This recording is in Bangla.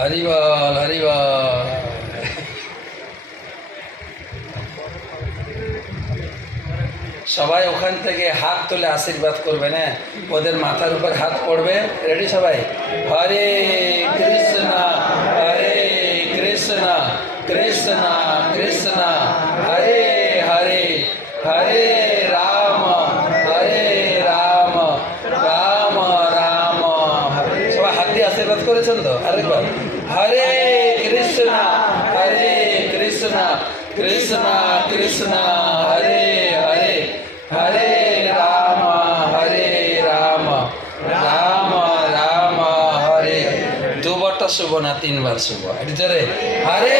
হরি বল, হরি বল। সবাই ওখান থেকে হাত তুলে আশীর্বাদ করবে না, ওদের মাথার উপর হাত পড়বে। রেডি সবাই? হরে কৃষ্ণ হরে কৃষ্ণ কৃষ্ণ কৃষ্ণ হরে হরে হরে রাম হরে রাম রাম রাম হরে। সবাই হাত দিয়ে আশীর্বাদ করেছেন তো? আরেকবার হরে কৃষ্ণ কৃষ্ণ কৃষ্ণ কৃষ্ণ হরে হরে হরে রাম রাম রাম হরে। দুবারটা শুভ না তিনবার শুভ? এটি জোরে হরে